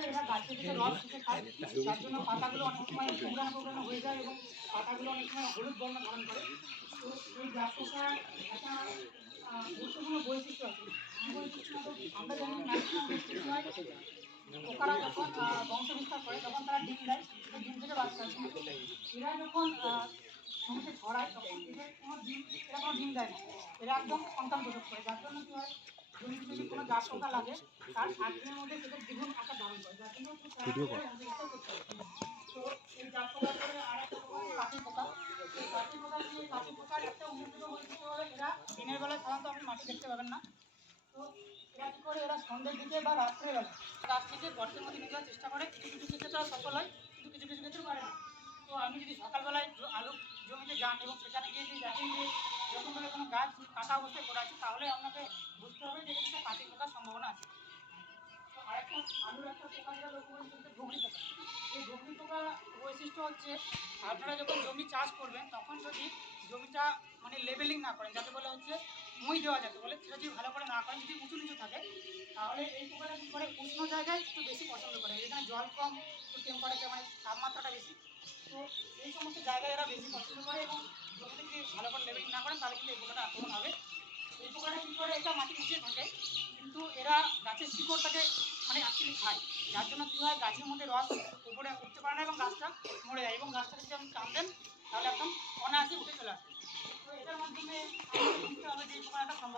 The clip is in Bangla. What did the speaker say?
করে এরা গাছের থেকে রস শুষে খায়, যার জন্য পাতাগুলো অনেক সময় কোঁকড়ানো কোঁকড়ানো হয়ে যায় এবং পাতাগুলো অনেক সময় হলুদ বর্ণ ধারণ করে। তো এই জাত পোকার একটা গুরুত্বপূর্ণ বৈশিষ্ট্য আছে। কী বৈশিষ্ট্য? আমরা জানি ম্যাক্সিমাম ক্ষেত্রে কী হয়, পোকারা যখন বংশ বিস্তার করে তখন তারা ডিম দেয়, সেই ডিম থেকে বাচ্চা হয়। কিন্তু এরা যখন জমিতে ছড়ায় তখন এদের কোনো ডিম, এরা কোনো ডিম দেয় না, এরা একদম সন্তান প্রসব করে। যার জন্য কী হয়, জমিতে যদি কোনো জাত পোকা লাগে তার 7 দিনের মধ্যে সেটা দ্বিগুণ আকার ধারণ করে, যার জন্য খুব তাড়াতাড়ি বংশ বিস্তার করতে হবে। তো এই জাত পোকার পরে আর একটা পোকা হচ্ছে কাঁচি পোকা। এই কাঁচি পোকা কি, কাঁচি পোকার একটা উল্লেখযোগ্য বৈশিষ্ট্য হলো এরা দিনের বেলায় সাধারণত আপনি মাটি দেখতে পাবেন না। তো এরা কী করে, এরা সন্ধ্যের দিকে বা রাত্রেবেলা গাছ থেকে গর্তের মধ্যে নিয়ে যাওয়ার চেষ্টা করে। কিছু কিছু ক্ষেত্রে তারা সফল হয়, কিন্তু কিছু কিছু ক্ষেত্রে পারে না। তো আপনি যদি সকালবেলায় আলু জমিতে যান এবং সেখানে গিয়ে যদি দেখেন যে এরকমভাবে কোনো গাছ কাটা অবস্থায় পড়ে আছে, তাহলে আপনাকে বুঝতে হবে যে এখানে কাঁচি পোকার সম্ভাবনা আছে। তো আরেকটা আলুর একটা পোকা যেটা লক্ষ্য করেন সেটা ঘুগনি পোকা। এই ঘুগনি পোকা বৈশিষ্ট্য হচ্ছে, আপনারা যখন জমি চাষ করবেন তখন যদি জমিটা মানে লেবেলিং না করেন, যাতে বলে হচ্ছে মই দেওয়া যাতে বলে, সেটা যদি ভালো করে না করেন, যদি উঁচু নিচু থাকে, তাহলে এই পোকাটা কী করে, উষ্ণ জায়গায় একটু বেশি পছন্দ করে, যেখানে জল কম, একটু টেম্পারেচার মানে তাপমাত্রাটা বেশি। তো এই সমস্ত জায়গায় এরা বেশি পছন্দ করে এবং জমিতে যদি ভালো করে লেবেলিং না করেন তাহলে কিন্তু এই পোকাটা আক্রমণ হবে। এই পোকাটা কী করে, এটা মাটি নিচে থাকে কিন্তু এরা গাছের শিকড়টাকে মানে অ্যাকচুয়ালি খায়, যার জন্য কী হয়, গাছের মধ্যে রস উপরে উঠতে পারে না এবং গাছটা মরে যায়, এবং গাছটাকে যদি আপনি টান দেন তাহলে একদম অনায়াসে উঠে চলে আসে। তো এটার মাধ্যমে আমাদের বুঝতে হবে যে এই পোকাটা সম্ভব।